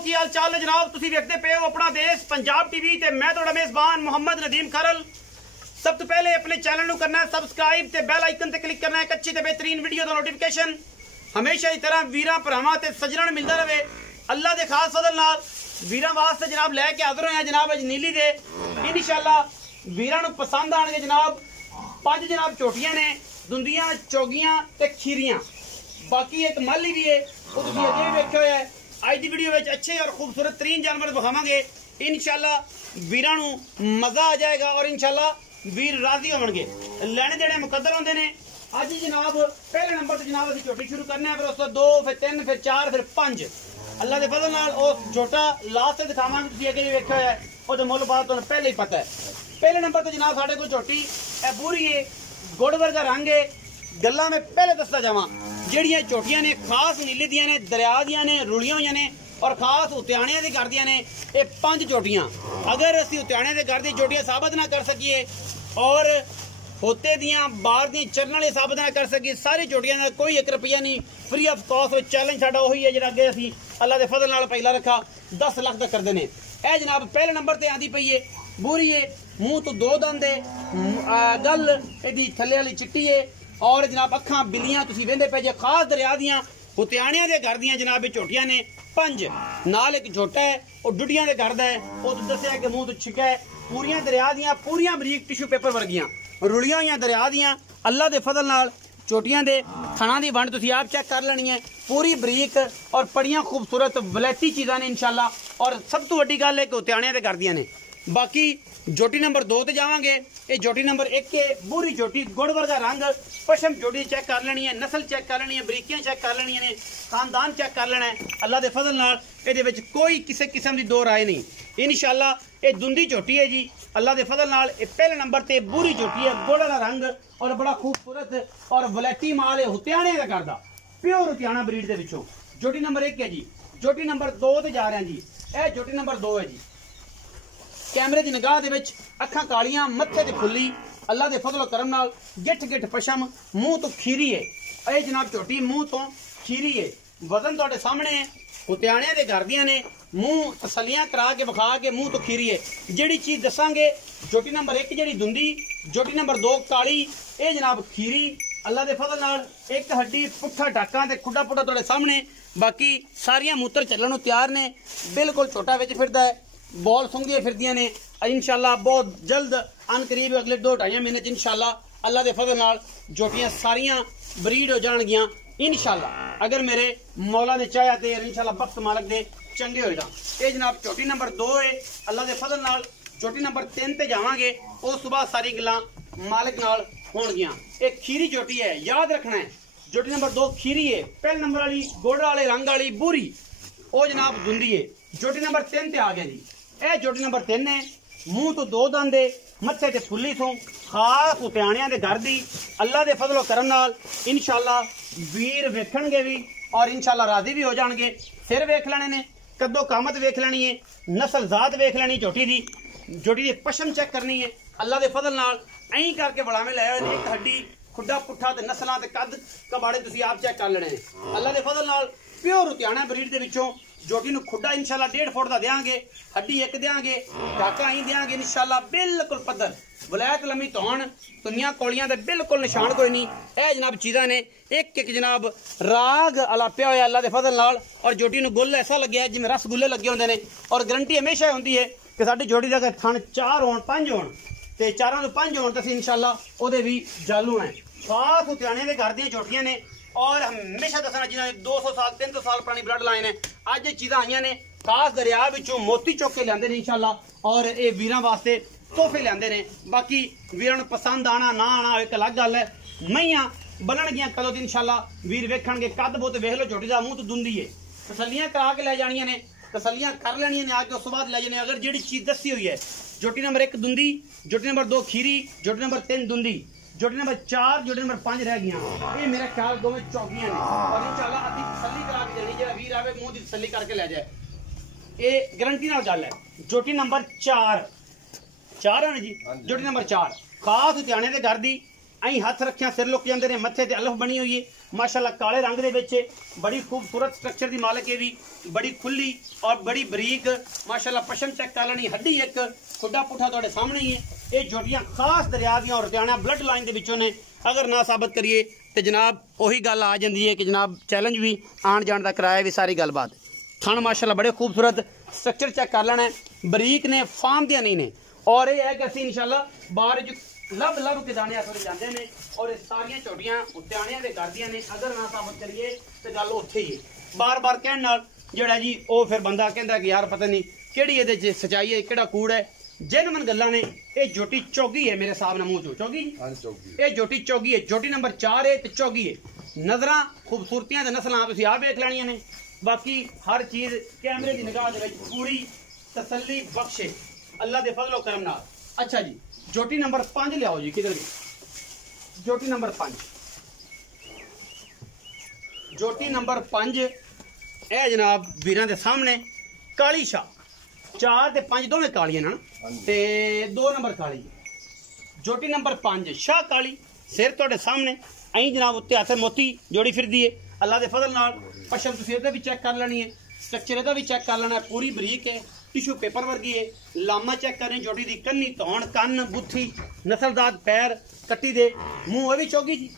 की हाल चाल है जनाब। तुसी देखते पे हो अपना देश पंजाब टीवी ते मैं तुहाडा मेजबान मोहम्मद नदीम खरल। सब तो पहले अपने चैनल नू करना है सबसक्राइब ते बेल आइकन ते क्लिक करना है एक अच्छी ते बेहतरीन वीडियो दा नोटिफिकेशन हमेशा की तरह वीरां भरावां ते सज्जणां नूं मिलदा रहे। अल्लाह दे खास फजल नाल वीरां वास्ते जनाब लैके हाज़र होए जनाब अज नीली दे इंशाअल्लाह वीरां नूं पसंद आणगे जनाब। 5 जनाब झोटियां ने दुंदियां चौगियां ते खीरियां, बाकी एक माली भी है वो तुसीं अजे भी वेख्या होया है। आज की वीडियो में अच्छे और खूबसूरत तरीन जानवर दिखावांगे इंशाअल्लाह। वीरां नूं मजा आ जाएगा और इंशाअल्लाह वीर राजी होणगे। लैने देने मुकद्दर होंदे ने। अज जनाब पहले नंबर से जनाब असीं झोटी शुरू करने, फिर उस तो 2 फिर 3 फिर 4 फिर 5 अल्लाह के फजल नाल उस झोटा लास्ट से दिखावांगे। तुसीं अगे वेख्या होया है वो मुल बात तुहानूं पहले ही पता है। पहले नंबर पर जनाब साडे कोल झोटी ए बूरी है, गुड़ वर्गा रंग है। गल्लां में पहले दसदा जावां ਜਿਹੜੀਆਂ ਝੋਟੀਆਂ ਨੇ ਖਾਸ ਨੀਲੇ ਦੀਆਂ ਨੇ, ਦਰਿਆ ਦੀਆਂ ਨੇ, ਰੁਲੀਆਂ ਹੋਈਆਂ ਨੇ और खास उत्याणियां दे घर दियां ने। ये 5 झोटियां अगर असीं उत्याणियां दे घर दी झोटियां साबित ना कर सकीए और होते दियां बाहर दी चरण वाले साबित ना कर सकीए, सारी झोटियां दा कोई 1 रुपया नहीं, फ्री ऑफ कॉस्ट चैलेंज साडा वही है जिहड़ा अगे असीं अल्लाह दे फजल नाल पहला रखा 10 लाख तक करदे ने। ए जनाब पहले नंबर ते आंदी पई है बूरी है, मुंह तो 2 दंद है, गल इहदी थल्ले वाली चिट्टी है और जनाब अखां बिलियां तुसीं वेंदे पे जे। खास दरिया दियां हुत्याणियां दे घर दियां जनाब झोटियां ने 5 नाल एक झोटा है वो डुडियां दे घर दा है। वो दस्सिया कि मुंह तो छिका है, पूरियां दरिया दियां पूरियां बरीक टिशू पेपर वर्गियां रुलियां होईयां दरिया दियां। अल्लाह दे फजल नाल झोटियां दे थणा दी वंड तुसीं आप चेक कर लेनी है, पूरी बरीक और बड़ियां खूबसूरत वलैती चीज़ां ने इंशाअल्लाह। और सब तो वड्डी गल है कि हुत्याणियां दे घर दियां ने। बाकी झोटी नंबर 2 ते जावांगे। ये झोटी नंबर 1 के बूरी झोटी गुड़ वर्गा रंग, पशम झोटी चेक कर लेनी है, नस्ल चेक कर लेनी है, बरीकियां चेक कर लेनी ने, खानदान चेक कर लेना है। अल्लाह दे फजल नाल इहदे विच कोई किसी किस्म की 2 राय नहीं इंशाअल्लाह। ये दुंदी झोटी है जी अल्लाह दे फजल नाल। पहले नंबर ते बूरी झोटी है, गुड़ वाला रंग और बड़ा खूबसूरत और वलैती माल है, हुत्याणे दा करदा प्योर हुत्याणा ब्रीड दे विचों। झोटी नंबर 1 है जी। झोटी नंबर 2 ते जा रहे हैं जी। यह झोटी नंबर 2 है जी। कैमरे की निगाह दे विच अखां कालियां, मत्थे ते खुली, अल्लाह दे फजल करम नाल गिठ गिठ पशम, मुंह तो खीरी है। ये जनाब झोटी मुंह तो खीरी है, वजन तुहाडे सामने है, हुत्याणियां दे घर दियां ने, मुंह तसलियां करा के विखा के मुंह तो खीरी है। जिहड़ी चीज़ दसांगे झोटी नंबर 1 जिहड़ी दुंदी, झोटी नंबर 2 काली, ये जनाब खीरी। अल्लाह दे फजल नाल एक हड्डी पुट्ठा डाका ते खुड्डा पुट्ठा तुहाडे सामने। बाकी सारियां मूत्र चलण नूं तैयार ने, बिल्कुल छोटा विच फिरदा है, बॉल सुंघियां फिरदियां ने इंशाअल्लाह। बहुत जल्द अन करीब अगले 2-2.5 महीने इंशाअल्लाह अल्लाह दे फजल नाल झोटियां सारियां ब्रीड हो जाणगियां इंशाअल्लाह। अगर मेरे मौला ने चाहा तो इंशाअल्लाह वक्त मालक दे चंगे होएगा। ये जनाब झोटी नंबर 2 है अल्लाह दे फजल नाल। झोटी नंबर 3 ते जावांगे, उस सुबह सारी गल्लां मालिक नाल होणगियां। एक खीरी झोटी है, याद रखना है। झोटी नंबर 2 खीरी है। पहले नंबर वाली गोड़ वाले रंग वाली बूरी वो जनाब दुंदी है। झोटी नंबर 3 ते आ गया जी। यह झोटी नंबर 3 है, मुंह तो 2 दंद है, मत्थे ते फुल्ली थों, खास हुत्याणियां दे घर दी अल्लाह दे फजल करम नाल इंशाअल्लाह वीर वेखणगे भी और इंशाअल्लाह राजी भी हो जाणगे। सिर वेख लेने ने, कद्दो कामत वेख लेनी है, नस्ल जात वेख लेनी झोटी दी, झोटी दी पशम चेक करनी है। अल्लाह दे फजल नाल ऐं करके बड़ावे लाए हुए ने, एक हड्डी खुड्डा पुट्ठा ते नस्लां ते कद कबाड़े तुसीं आप चेक कर लेने। अल्लाह दे फजल नाल प्योर हुत्याणा ब्रीड दे विचों झोटी नूं खुड्डा इंशाअल्लाह 1.5 फुट दा देंगे, हड्डी 1 देंगे, डाका ही देंगे इंशाअल्लाह, बिल्कुल पद्धर वलैत लम्मी तौण, दुनिया कौलियां दे बिल्कुल निशान कोई नहीं। यह जनाब चीज़ां ने एक जनाब राग अलापिया होया अल्लाह दे फजल नाल। और झोटी नूं गुल ऐसा लग्या जिवें रसगुल्ले लगे होंदे ने। और गारंटी हमेशा होंदी है कि साडी झोटी दा थण 4 होण 5 होण ते 4 तो 5 होण ते इंशाअल्लाह ओहदे भी जालू है। खास हुत्याणे दे घर दियां झोटियां ने और हमेशा दसना जिन्होंने 200 साल 300 साल पुरानी ब्लड लाइन है। अज चीज़ां आईयां ने खास दरिया विचों मोती चुक के लियाते हैं इंशाअल्लाह और ये वीरां वास्ते तोहफे लियाते हैं। बाकी वीरां नूं पसंद आना ना आना एक अलग गल है। मईयां बनणगियां कदों दी इंशाअल्लाह वीर वेखणगे। कद बुत वेख लो, झोटी दा मूंह तो दुंदी है, तसलियां करा के लै जानियां ने, तसलियां कर लैनियां ने, आके उस बाद लै जाने। अगर जिहड़ी चीज़ दसी हुई है झोटी नंबर 1 दुंदी, झोटी नंबर 2 खीरी, झोटी नंबर 3 दुंदी, झोटी नंबर 4 झोटी नंबर 5 रह गई। ये मेरा ख्याल दोवें चौकियां ने और इंशाअल्लाह अभी तसल्ली करा के देनी, जो वीर आवे मुंह की तसल्ली करके लै जाए, ये गारंटी नाल गल है। झोटी नंबर 4 है जी। झोटी नंबर 4 खास हुत्याणे दे घर दी, अं हथ रखिया सिर लुक जाते हैं, मत्थे ते अलफ बनी हुई है, माशाल्लाह काले रंग दे विच बड़ी खूबसूरत स्ट्रक्चर दी मालिक है भी बड़ी खुली और बड़ी बरीक माशाल्लाह पशम चेक कर लेनी हड्डी एक खुडा पुठा तुहाडे सामने ही है। ये जोटियां खास दरिया दियां और लुधियाना ब्लड लाइन दे विचों ने। अगर ना साबित करिए तो जनाब उही गल आ जाती है कि जनाब चैलेंज भी आन जान का किराया भी सारी गलबात। थन माशाल्लाह बड़े खूबसूरत स्ट्रक्चर चेक कर लेना है बरीक ने फार्म दियां नहीं ने और ये है कि असीं इंशाल्लाह बाहर लभ के दाने अस जाते हैं और ये सारिया झोटियां उत्याणियां दे करदियां ने। अगर ना साबित करिए तो गल उत्थे ही है। बार बार कहने नाल जिहड़ा जी वो फिर बंदा कहता कि यार पता नहीं किहड़ी इहदे च सच्चाई है किहड़ा कूड़ है। जेनवन गल्लां ने ये जोटी चौगी है मेरे हिसाब नाल मूँह चो चौगी ये जोटी चौगी है। जोटी नंबर 4 है तो चौगी है। नज़रां खूबसूरतियां ते नस्लां तुसीं आप वेख लैणियां ने। बाकी हर चीज़ कैमरे की निगाह दे विच पूरी तसल्ली बख्श है अल्लाह दे फजलो करम नाल। अच्छा जी जोटी नंबर 5 लियाओ जी किधर गई जोटी नंबर 5 जोटी नंबर 5 ए जनाब वीरां दे सामने काली शाह 4 ते 5 दोवें कालियां ना ते 2 नंबर काली जोटी नंबर 5 शाह काली सिर तुहाडे सामने अं जनाब उत्ते हथ मोती जोड़ी फिरदी है अल्लाह दे फजल नाल। पशम तुसीं इहदा भी चेक कर लेनी है स्ट्रक्चर इहदा भी चेक कर लेना है पूरी बरीक है टिशू पेपर वर्गी है। लामा चेक करें जोटी दी कन्नी धौन कन्न बुत्थी नस्लदार पैर कट्टी दे मूँह भी चौगी जी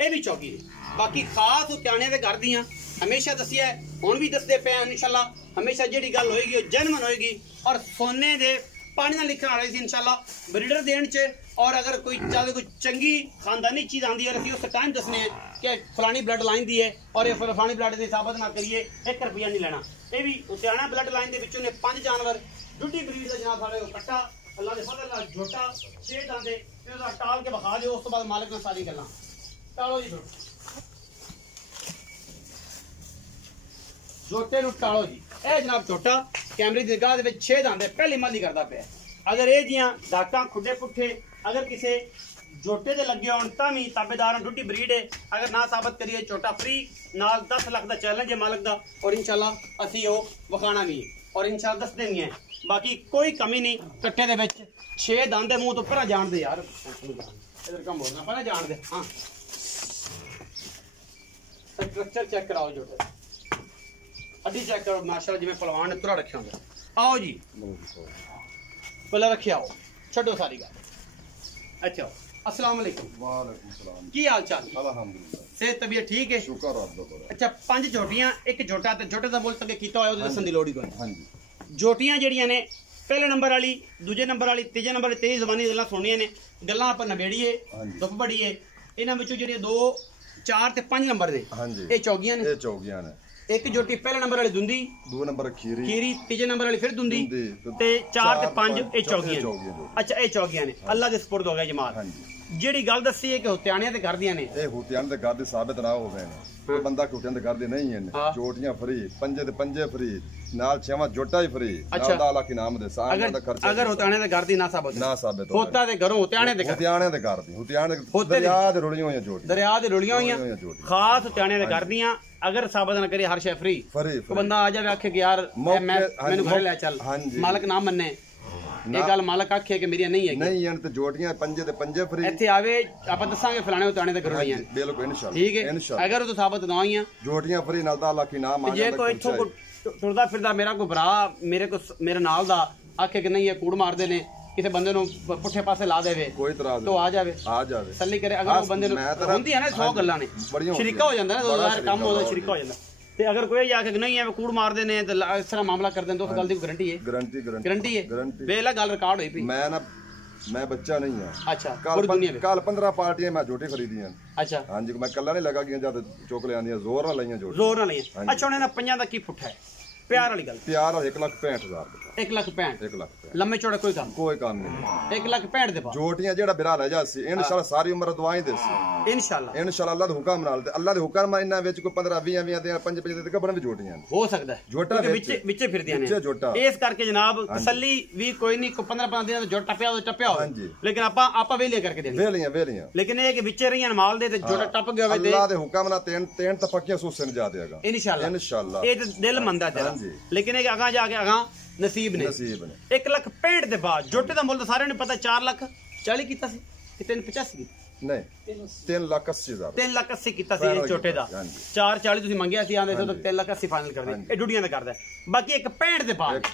ये भी चौगी है। बाकी खास उत्याणियां दे घर दियां हमेशा दसिया है हुण भी दसदे पे इंशाल्लाह हमेशा जिहड़ी गल होएगी वो जेनवन होएगी और सोने दे पानी नाल लिखण वाले सी इंशाल्लाह ब्रीडर देण च। और अगर कोई चाहे कोई चंगी खानदानी चीज़ आती है असीं उस टाइम दसने कि फलानी ब्लड लाइन दी है और ये फलानी ब्लड की साबित ना करिए 1 रुपया नहीं लेना। ये भी उत्याणा ब्लड लाइन के विचों ने 5 जानवर डुडी ब्रीड का जनाब साढ़े कट्टा अल्लाह के फजल नाल झोटा 6 दांदे टाल के बखा दो उस तो बाद मालिक ने सारी गल्लां टालो जी जोटे नूं टालो जी। ए जनाब झोटा कैमरे की निगाह दे विच 6 दांदे पहली माली करदा पिया। अगर ये जियां दाकां खुडे पुट्ठे अगर किसी जोटे दे लगे होण तां भी ताबेदार डुडी ब्रीड है। अगर ना साबित करिए झोटा फ्री नाल 10 लाख का चैलेंज है मालिक दा और इंशाल्लाह असीं वो विखाना भी है और इंशाल्लाह दसदे भी हैं। बाकी कोई कमी नहीं कट्टे दे विच 6 दांदे मूँह तो परा जान दे यार इधर कम बोलना परा जान दे। हाँ स्ट्रक्चर चेक कराओ जोटे अड्डी चेक करो माशाल्लाह जिवें पहलवान ने तुरा रखिया होंदा। आओ जी पहले रखिया आओ छड्डो सारी गल। अच्छा अस्सलाम वालेकुम वालेकुम सलाम की हाल चाल अल्हम्दुलिल्लाह सेहत तबीयत ठीक है शुक्र अल्लाह दा। अच्छा 5 जोटियां एक जोटा ते जोटे दा मुल तक कीता होया ओदे दसन दी लोड़ ही कोई। हां जी जोटियां जेड़ियां ने पहले नंबर वाली दूजे नंबर वाली तीजे नंबर तेरी ज़बानी गल्लां सुनियां ने गल्लां आपां नबेड़ीए दुख बड़ीए इन्हां विचों जेड़े 2 4 ते 5 नंबर ने। हां जी ये चौगियां ने एक जोटी पहले नंबर वाली दुंदी 2 नंबर खीरी तीजे नंबर वाली फिर दुंदी ते 4 ते 5 ये चौगियां। अच्छा ये चौगियां ने अल्लाह दे सुपुर्द हो गया जमाल। जेड़ी गल दसी है कि हुत्याणियां दे घर दियां ने ए हुत्याण दे घर दे साबित ना होवे कोई बंदा हुत्याण दे घर दे नहीं है जोटियां फ्री पंजे ते पंजे फ्री नाल 6वां जोटा ही फ्री नाल 10 लाख इनाम दे साल दा खर्चा। अगर हुत्याणे दे घर दी ना साबित होता दे घरों हुत्याणे दे घर दी हुत्याण दरिया दे रुलियां होईयां जोटी दरिया दे रुलियां होईयां खास हुत्याणे दे घर दियां अगर साबित ना करिए हर शे फ्री तो बंदा आ जावे आखे कि यार मैनू घर ले चल मालिक ना मन्ने ये गल मालिक आखे कि मेरी नहीं है ते जोटियां पंजे ते पंजे फ्री इत्थे आवे आपां दसांगे फलाणे उताणे दे घरों आईयां बिल्कुल इंशाल्लाह ठीक है। अगर तो साबित ना होईयां जोटियां फ्री नाल 10 लाख इनाम आ जांदा। जे कोई इत्थों टुरदा फिरदा मेरा कोई भरा मेरे नाल दा आखे कि नहीं ये कूड़ मारदे ने किसी बंदे नूं पुठे पासे ला देवे कोई इतराज तो आ जावे तसल्ली करे। अगर वो बंदे नूं हुंदी है ना 100 गल्लां ने शरीका हो जांदा ना 2000 कम होदा शरीका हो जांदा ते अगर कोई आके नहीं है कूड़ मार देने ते इस तरह मामला कर दें तो उस गल दी गारंटी है बेला गल रिकॉर्ड होई पई। मैं बच्चा नहीं है। अच्छा कल 15 पार्टियां मैं जोटे खरीदी हैं। अच्छा हां जी मैं कल्ला नहीं लगा गया जद चोक ले आंदी जोर ना लईयां जोटे जोर ना लईयां। अच्छा उन्हें 5 दा की फुट है प्यार वाली गल प्यार 1,65,000 1,65,000 लम्बे चौड़े कोई काम नहीं 1,65,000 दे पास जोटियां जेड़ा बिरा ले जासी इंशाल्लाह सारी उम्र दुआई देसी इंशाल्लाह अल्लाह दे हुक्म नाल ते अल्लाह दे हुक्म इन्ना विच कोई 15 20 दे 5 5 दे कबड़ भी जोटियां हो सकदा है जोटा विच फिरदियां ने इस करके जनाब तसल्ली भी कोई नहीं 15 दिन जोटा टप्पिया हो लेकिन आपा वेले करके देनी वेलियां लेकिन ये कि विच रहियां माल दे ते जोटा टप गया होवे ते अल्लाह दे हुक्म नाल तेन तो पक्कियां सूसे न जा देगा इंशाल्लाह ये दिल मंदा तेरा लेकिन एक आगा जाके आगा नसीब ने 1,65,000 दे बाद जोटे दा मुल सारे ने पता 4,40,40 कीता सी कि 3,85 नहीं 3,80,000 3,80,000 ਕੀਤਾ ਸੀ ਇਹ ਛੋਟੇ ਦਾ 4,40 ਤੁਸੀਂ ਮੰਗਿਆ ਸੀ ਆਂਦੇ ਤੋਂ 3,80,000 ਫਾਈਨਲ ਕਰ ਦੇ ਇਹ ਡੁੱਡੀਆਂ ਦਾ ਕਰਦਾ ਬਾਕੀ ਇੱਕ 65 ਦੇ ਬਾਅਦ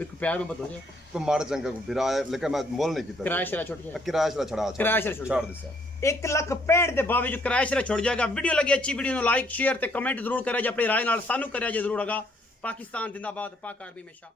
ਇੱਕ ਪਿਆਰ में बता तो मार चंगा बिरा है लेकिन मैं मोल नहीं किया किराया शरा छोड़ गया किराया शरा छड़ा छोड़ दिया 1,65,000 ਦੇ ਬਾਅਦ ਕਿਰਾਇਆ ਸ਼ਰਾ ਛੁੱਟ ਜਾਏਗਾ ਵੀਡੀਓ ਲੱਗੀ ਅੱਛੀ ਵੀਡੀਓ ਨੂੰ ਲਾਈਕ ਸ਼ੇਅਰ ਤੇ ਕਮੈਂਟ ਜ਼ਰੂਰ ਕਰਿਆ ਜੇ ਆਪਣੀ ਰਾਏ ਨਾਲ ਸਾਨੂੰ ਕਰਿਆ ਜੇ ਜ਼ਰੂਰ ਹੋਗਾ ਪਾਕਿਸਤਾਨ ਜ਼ਿੰਦਾਬਾਦ ਪਾਕ ਆਰਮੀ ਹਮੇਸ਼ਾ